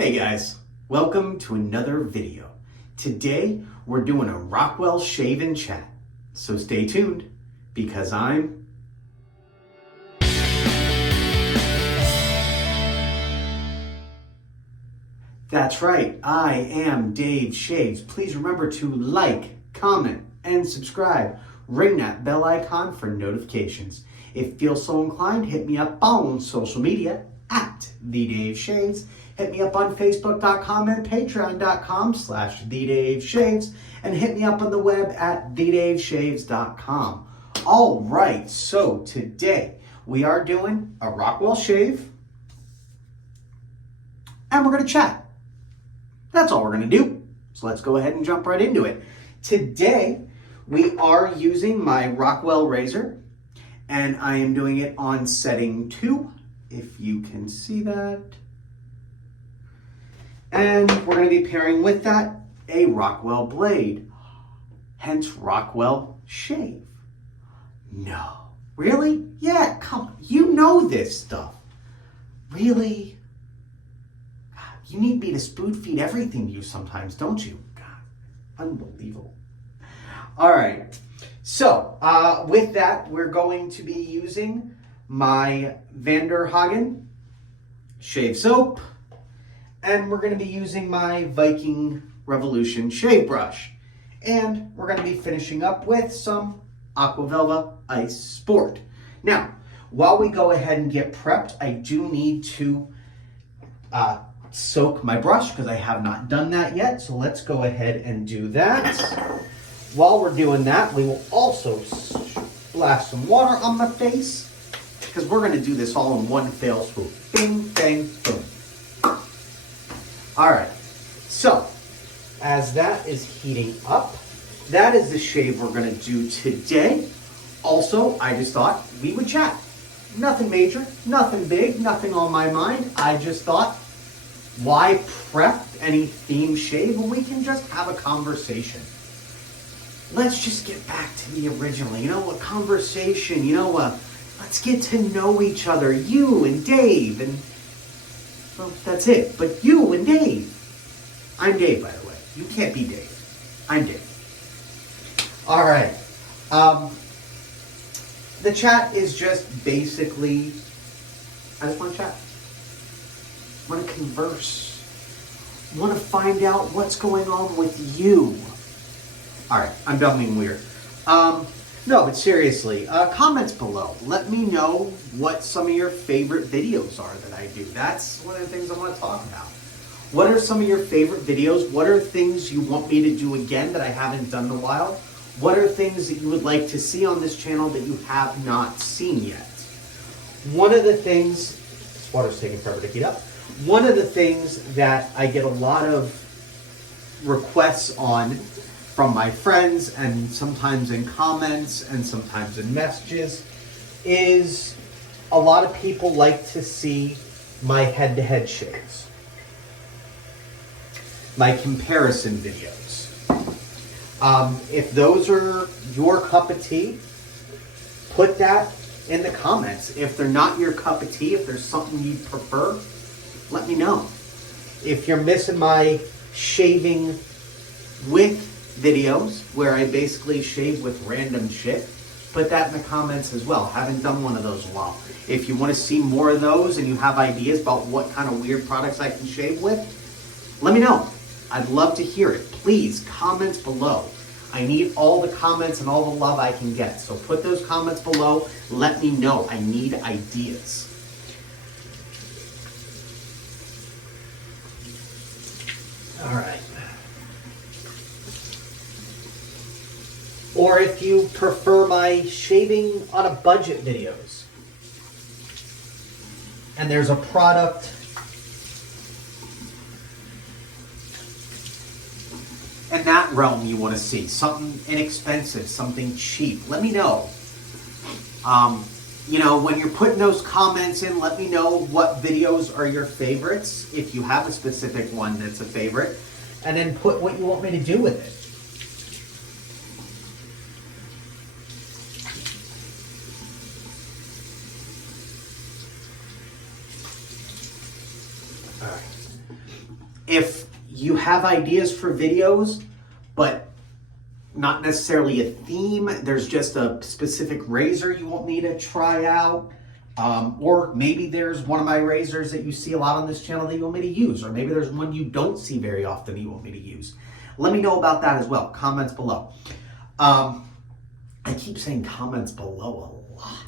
Hey guys, welcome to another video. Today we're doing a Rockwell shave and chat. So stay tuned because I'm That's right, I am Dave Shaves. Please remember to like, comment, and subscribe. Ring that bell icon for notifications. If you feel so inclined, hit me up on social media at The Dave Shaves. Hit me up on Facebook.com and Patreon.com/TheDaveShaves. And hit me up on the web at TheDaveShaves.com. All right, so today we are doing a Rockwell shave and we're going to chat. That's all we're going to do. So let's go ahead and jump right into it. Today we are using my Rockwell Razor and I am doing it on setting 2, if you can see that. And we're going to be pairing with that a Rockwell blade, hence Rockwell shave. No, really? Yeah, come on, you know this stuff. Really? God, you need me to spoon feed everything to you sometimes, don't you? God, unbelievable. All right, so with that, we're going to be using my Hagen shave soap, and we're going to be using my Viking Revolution shave brush. And we're going to be finishing up with some Aqua Velva Ice Sport. Now, while we go ahead and get prepped, I do need to soak my brush because I have not done that yet. So let's go ahead and do that. While we're doing that, we will also splash some water on my face because we're going to do this all in one fell swoop. Bing, bang, boom. All right, so as that is heating up, that is the shave we're going to do today. Also, I just thought we would chat. Nothing major, nothing big, nothing on my mind. I just thought, why prep any theme shave when we can just have a conversation? Let's just get back to the original, a conversation, let's get to know each other, you and Dave, and well, that's it. But you and Dave. I'm Dave, by the way. You can't be Dave. I'm Dave. All right. The chat is just basically, I just want to chat. I want to converse. I want to find out what's going on with you. All right. I'm done being weird. No, but seriously, comments below. Let me know what some of your favorite videos are that I do. That's one of the things I want to talk about. What are some of your favorite videos? What are things you want me to do again that I haven't done in a while? What are things that you would like to see on this channel that you have not seen yet? One of the things, this water's taking forever to heat up. One of the things that I get a lot of requests on from my friends and sometimes in comments and sometimes in messages is a lot of people like to see my head-to-head shaves, my comparison videos. If those are your cup of tea, put that in the comments. If they're not your cup of tea, if there's something you prefer, let me know. If you're missing my shaving with videos where I basically shave with random shit, put that in the comments as well. Haven't done one of those in a while. If you want to see more of those and you have ideas about what kind of weird products I can shave with, let me know. I'd love to hear it. Please, comments below. I need all the comments and all the love I can get. So put those comments below. Let me know. I need ideas. All right. Or if you prefer my shaving on a budget videos, and there's a product in that realm you want to see, something inexpensive, something cheap, let me know. When you're putting those comments in, let me know what videos are your favorites, if you have a specific one that's a favorite, and then put what you want me to do with it. If you have ideas for videos, but not necessarily a theme, there's just a specific razor you want me to try out, or maybe there's one of my razors that you see a lot on this channel that you want me to use, or maybe there's one you don't see very often that you want me to use. Let me know about that as well. Comments below. I keep saying comments below a lot.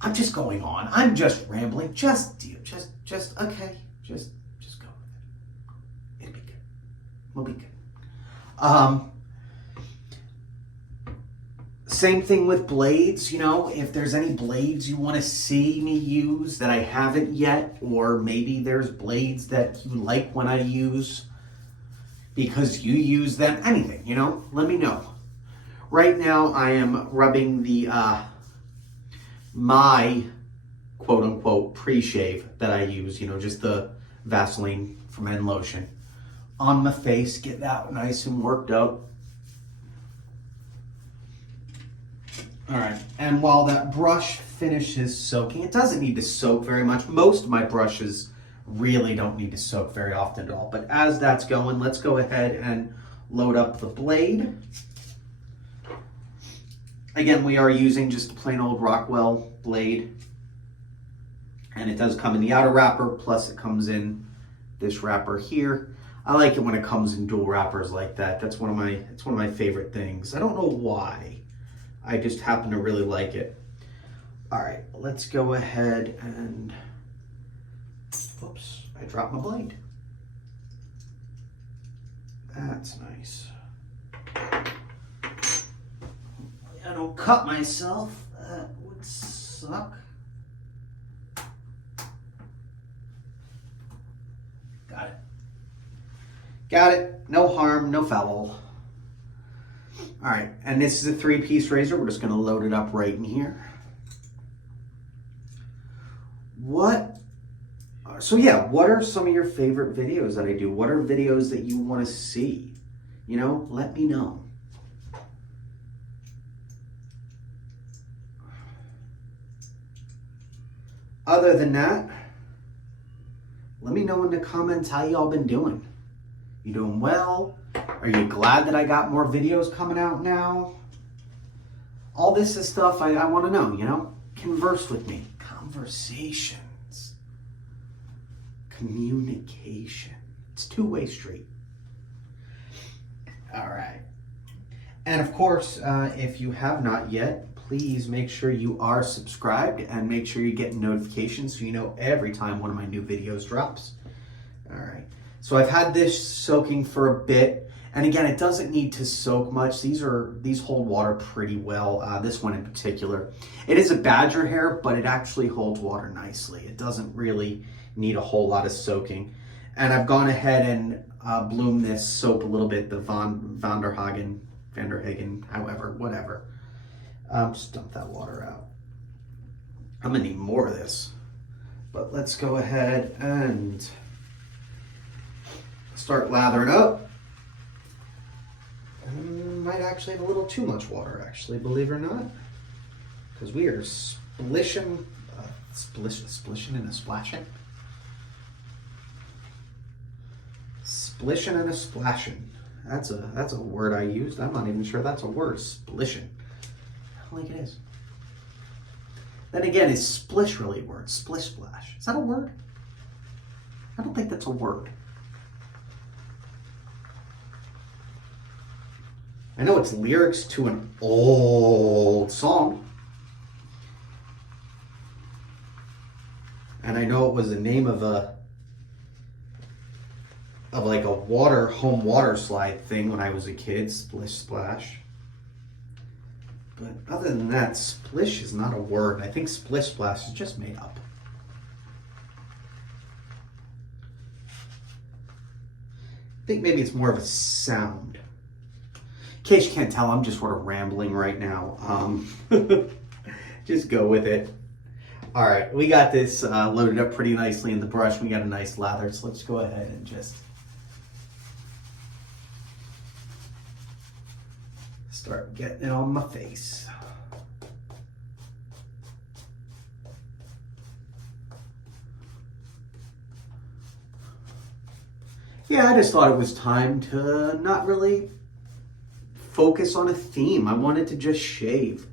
I'm just going on. I'm just rambling. Just okay. Just go with it. It'll be good. We'll be good. Same thing with blades, you know, if there's any blades you want to see me use that I haven't yet, or maybe there's blades that you like when I use because you use them, anything, you know, let me know. Right now I am rubbing the, my quote unquote pre-shave that I use, you know, just the Vaseline from Men Lotion on my face, get that nice and worked up. All right, and while that brush finishes soaking, it doesn't need to soak very much. Most of my brushes really don't need to soak very often at all. But as that's going, let's go ahead and load up the blade. Again, we are using just a plain old Rockwell blade. And it does come in the outer wrapper, plus it comes in this wrapper here. I like it when it comes in dual wrappers like that. It's one of my favorite things. I don't know why. I just happen to really like it. All right, let's go ahead and, oops, I dropped my blade. That's nice. I don't cut myself, that would suck. Got it. Got it, no harm, no foul. All right, and this is a 3-piece razor. We're just gonna load it up right in here. What are some of your favorite videos that I do? What are videos that you wanna see? You know, let me know. Other than that, let me know in the comments how y'all been doing. You doing well? Are you glad that I got more videos coming out now? All this is stuff I want to know, you know? Converse with me. Conversations. Communication. It's a two-way street. All right. And of course, if you have not yet, please make sure you are subscribed and make sure you get notifications so you know every time one of my new videos drops. All right. So I've had this soaking for a bit. And again, it doesn't need to soak much. These hold water pretty well. This one in particular. It is a badger hair, but it actually holds water nicely. It doesn't really need a whole lot of soaking. And I've gone ahead and bloomed this soap a little bit, the Hagen, however, whatever. Just dump that water out. I'm gonna need more of this. But let's go ahead and start lathering up. Might actually have a little too much water, actually, believe it or not, because we are splishing and a splashing. Splishing and a splashing. That's a word I used. I'm not even sure that's a word. Splishing. I think it is. Then again, is splish really a word? Splish splash. Is that a word? I don't think that's a word. I know it's lyrics to an old song. And I know it was the name of like a home water slide thing when I was a kid, Splish Splash. But other than that, splish is not a word. I think Splish Splash is just made up. I think maybe it's more of a sound. In case you can't tell, I'm just sort of rambling right now. Just go with it. All right, we got this loaded up pretty nicely in the brush. We got a nice lather, so let's go ahead and just start getting it on my face. yeah, I just thought it was time to not really focus on a theme. I wanted to just shave.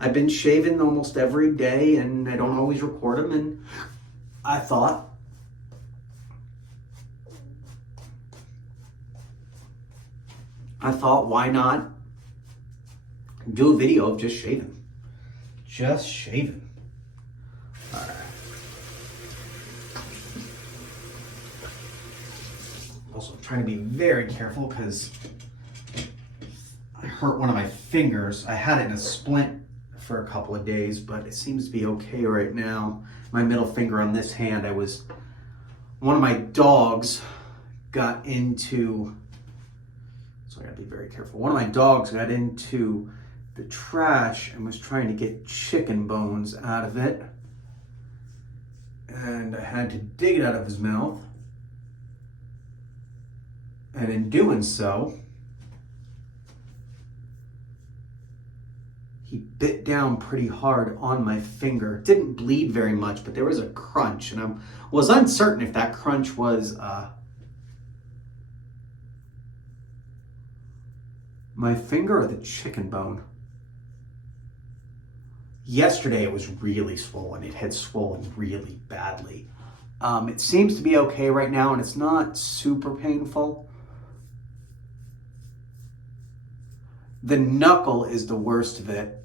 I've been shaving almost every day and I don't always record them, and I thought why not do a video of just shaving. Just shaving. All right. Also trying to be very careful because I hurt one of my fingers. I had it in a splint for a couple of days, but it seems to be okay right now. My middle finger on this hand, one of my dogs got into, so I gotta be very careful. One of my dogs got into the trash and was trying to get chicken bones out of it. And I had to dig it out of his mouth. And in doing so, he bit down pretty hard on my finger. It didn't bleed very much, but there was a crunch, and I was uncertain if that crunch was my finger or the chicken bone. Yesterday it was really swollen. It had swollen really badly. It seems to be okay right now, and it's not super painful. The knuckle is the worst of it.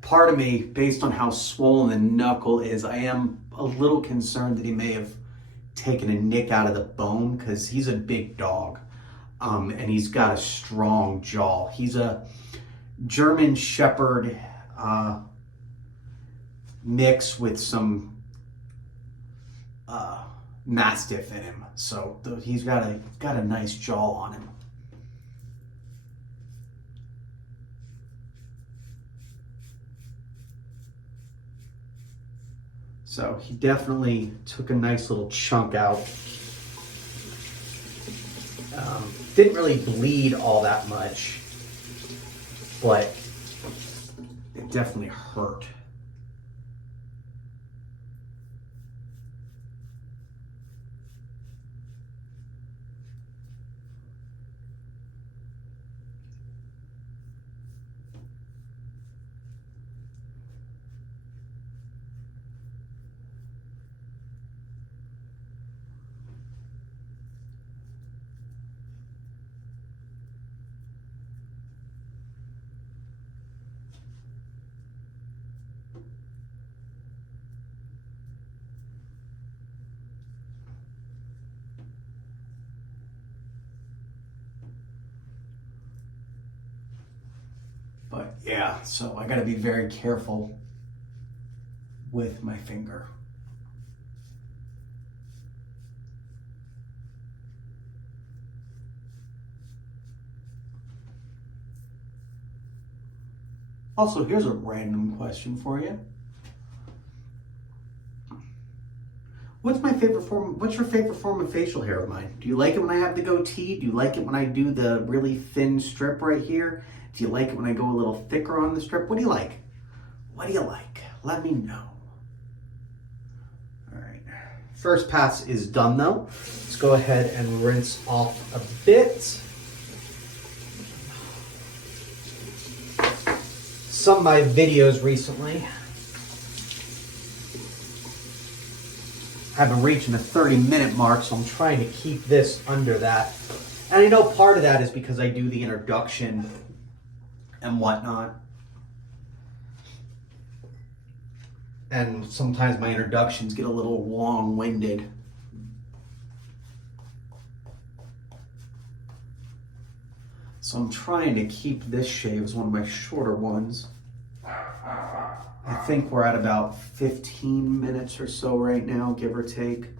Part of me, based on how swollen the knuckle is, I am a little concerned that he may have taken a nick out of the bone, because he's a big dog. And he's got a strong jaw. He's a German Shepherd mix with some Mastiff in him. So he's got a nice jaw on him. So he definitely took a nice little chunk out. Didn't really bleed all that much, but it definitely hurt. But yeah, so I gotta be very careful with my finger. Also, here's a random question for you. What's your favorite form of facial hair of mine? Do you like it when I have the goatee? Do you like it when I do the really thin strip right here? Do you like it when I go a little thicker on the strip? What do you like? What do you like? Let me know. All right. First pass is done though. Let's go ahead and rinse off a bit. Some of my videos recently have been reaching the 30-minute mark, so I'm trying to keep this under that. And I know part of that is because I do the introduction and whatnot. And sometimes my introductions get a little long-winded. So I'm trying to keep this shave as one of my shorter ones. I think we're at about 15 minutes or so right now, give or take.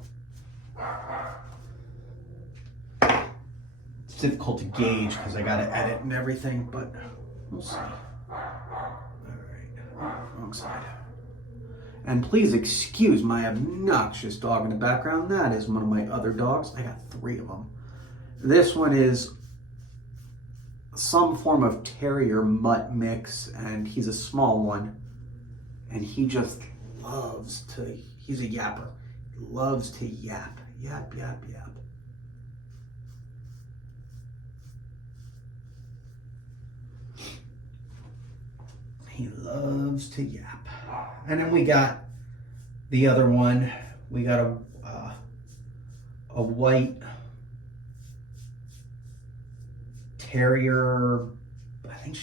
It's difficult to gauge because I gotta edit and everything, but we'll see. All right, wrong side. And please excuse my obnoxious dog in the background. That is one of my other dogs. I got 3 of them. This one is some form of terrier mutt mix, and he's a small one, and he just loves to, he's a yapper. He loves to yap, yap, yap, yap. He loves to yap. And then we got the other one. We got a white terrier. I think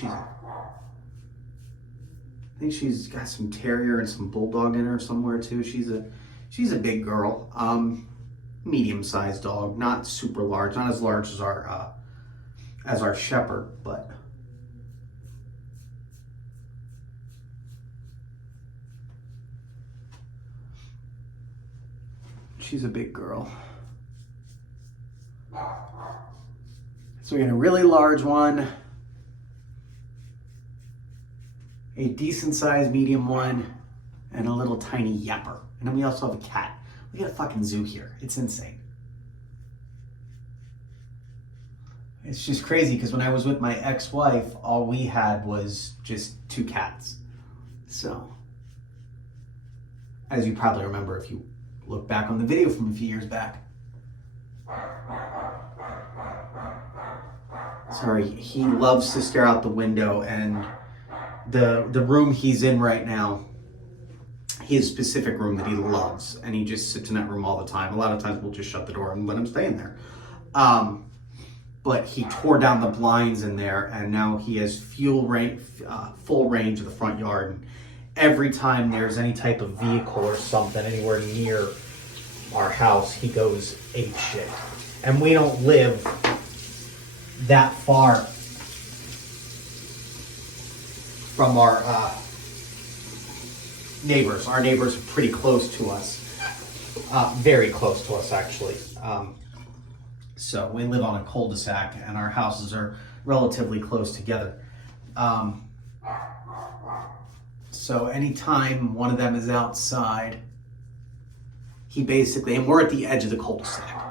she's got some terrier and some bulldog in her somewhere too. She's a big girl, medium-sized dog, not super large, not as large as our shepherd, but she's a big girl. So we got a really large one, a decent sized medium one, and a little tiny yapper. And then we also have a cat. We got a fucking zoo here. It's insane. It's just crazy because when I was with my ex-wife, all we had was just 2 cats. So, as you probably remember if you look back on the video from a few years back. Sorry, he loves to stare out the window, and the room he's in right now, his specific room that he loves, and he just sits in that room all the time. A lot of times we'll just shut the door and let him stay in there. But he tore down the blinds in there, and now he has full range of the front yard. And every time there's any type of vehicle or something anywhere near our house, he goes apeshit. And we don't live that far from our neighbors. Our neighbors are pretty close to us. Very close to us, actually. So we live on a cul-de-sac, and our houses are relatively close together. So anytime one of them is outside, he basically, and we're at the edge of the cul-de-sac.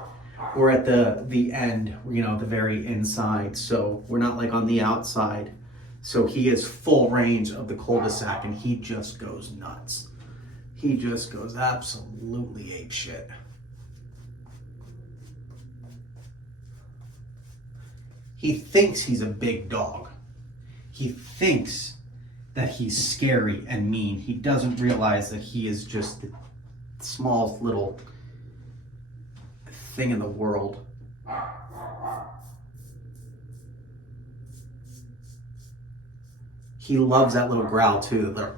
We're at the end, you know, the very inside. So we're not like on the outside. So he has full range of the cul-de-sac, and he just goes nuts. He just goes absolutely apeshit. He thinks he's a big dog. He thinks that he's scary and mean. He doesn't realize that he is just the smallest little thing in the world. He loves that little growl too. The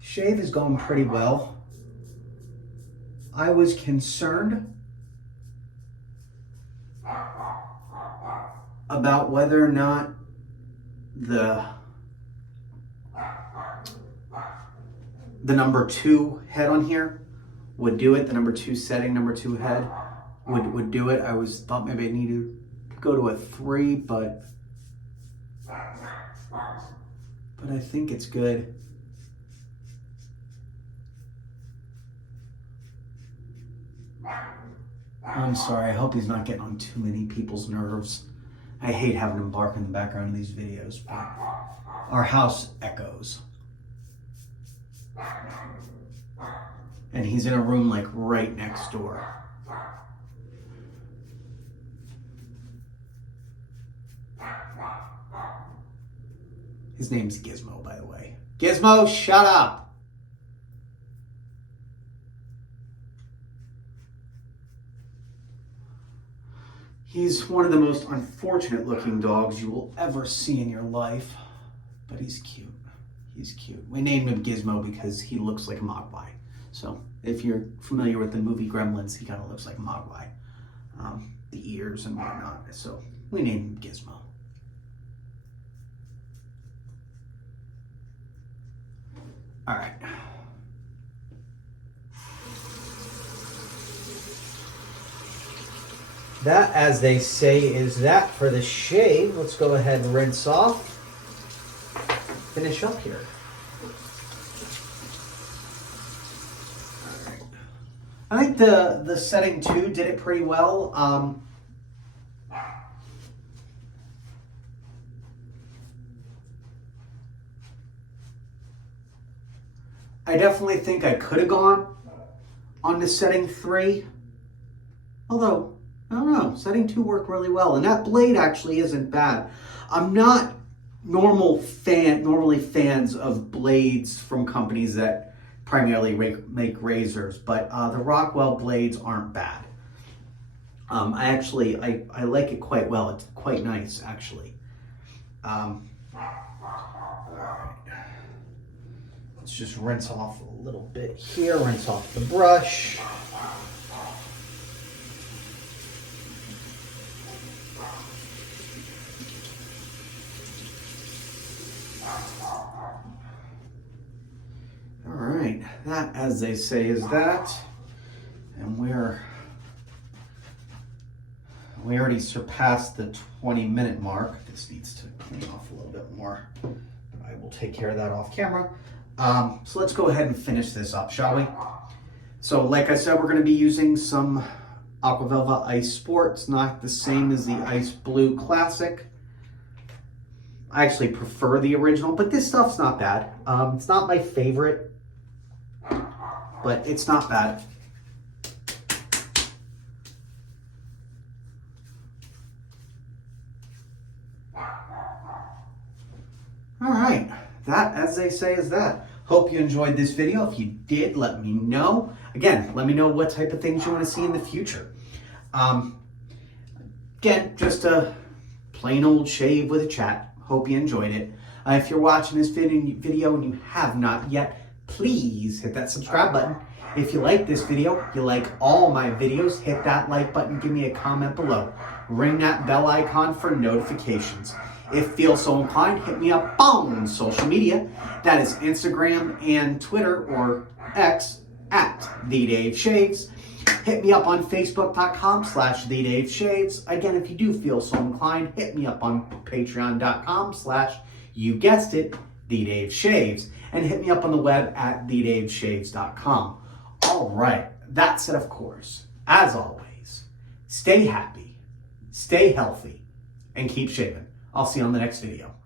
Shave is going pretty well. I was concerned about whether or not the number 2 head on here would do it. The number 2 setting, number 2 head would do it. I thought maybe I needed to go to a 3, but I think it's good. I'm sorry, I hope he's not getting on too many people's nerves. I hate having him bark in the background of these videos, but our house echoes. And he's in a room like right next door. His name's Gizmo, by the way. Gizmo, shut up! He's one of the most unfortunate looking dogs you will ever see in your life, but he's cute. He's cute. We named him Gizmo because he looks like a mogwai. So if you're familiar with the movie Gremlins, he kind of looks like a mogwai. The ears and whatnot. So we named him Gizmo. All right. that, as they say, is that for the shave. Let's go ahead and rinse off. Finish up here. All right. I think the setting 2 did it pretty well. I definitely think I could have gone on to setting 3. Although, I don't know, setting 2 worked really well. And that blade actually isn't bad. I'm not normally fans of blades from companies that primarily make razors, but the Rockwell blades aren't bad. I like it quite well. It's quite nice, actually. All right. Let's just rinse off a little bit here, rinse off the brush. All right, that, as they say, is that. And we already surpassed the 20-minute mark. This needs to clean off a little bit more, but I will take care of that off camera. So let's go ahead and finish this up, shall we? So like I said, we're going to be using some Aqua Velva Ice Sport. It's not the same as the Ice Blue Classic. I actually prefer the original, but this stuff's not bad. It's not my favorite, but it's not bad. All right, that, as they say, is that. Hope you enjoyed this video. If you did, let me know. Again, let me know what type of things you want to see in the future. Again, just a plain old shave with a chat. Hope you enjoyed it. If you're watching this video and you have not yet, please hit that subscribe button. If you like this video, you like all my videos, hit that like button, give me a comment below. Ring that bell icon for notifications. If feel so inclined, hit me up on social media. That is Instagram and Twitter, or X, at TheDaveShaves. Hit me up on Facebook.com/TheDaveShaves. Again, if you do feel so inclined, hit me up on Patreon.com/ you guessed it, TheDaveShaves. And hit me up on the web at TheDaveShaves.com. All right, that said, of course, as always, stay happy, stay healthy, and keep shaving. I'll see you on the next video.